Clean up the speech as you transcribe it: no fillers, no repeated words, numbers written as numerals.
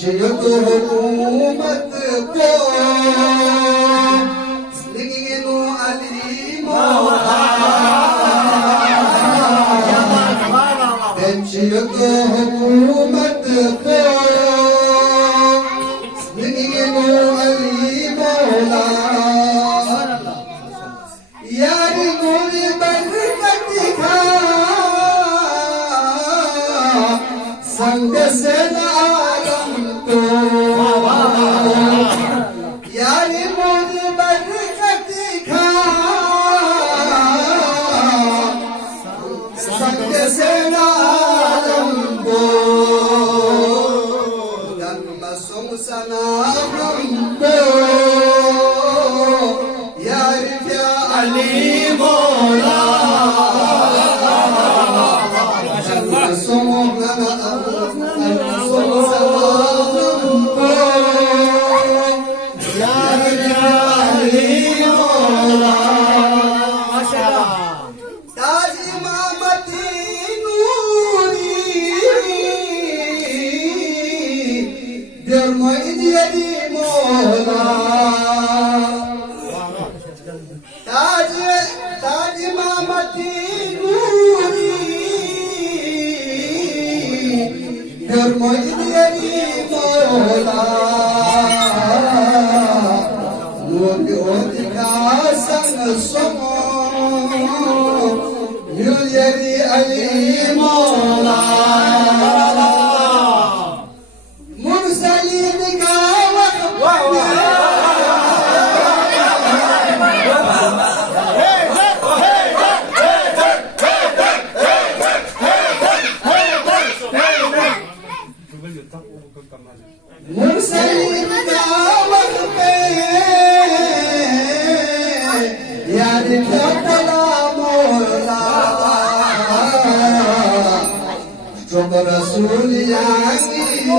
जमशेद हुकूमत को लिंगेनो अली मौला जमशेद हुकूमत को लिंगेनो अली मौला यारी गोरी बरकत खा संग से आलम को यारी गोरी बरकत खा संग से आलम को धर्म सुमसना हमको यारी क्या अली मौला अली मौला मुरसलीन का मुरसलीन का वक्त पे यार क्या रसूल यासी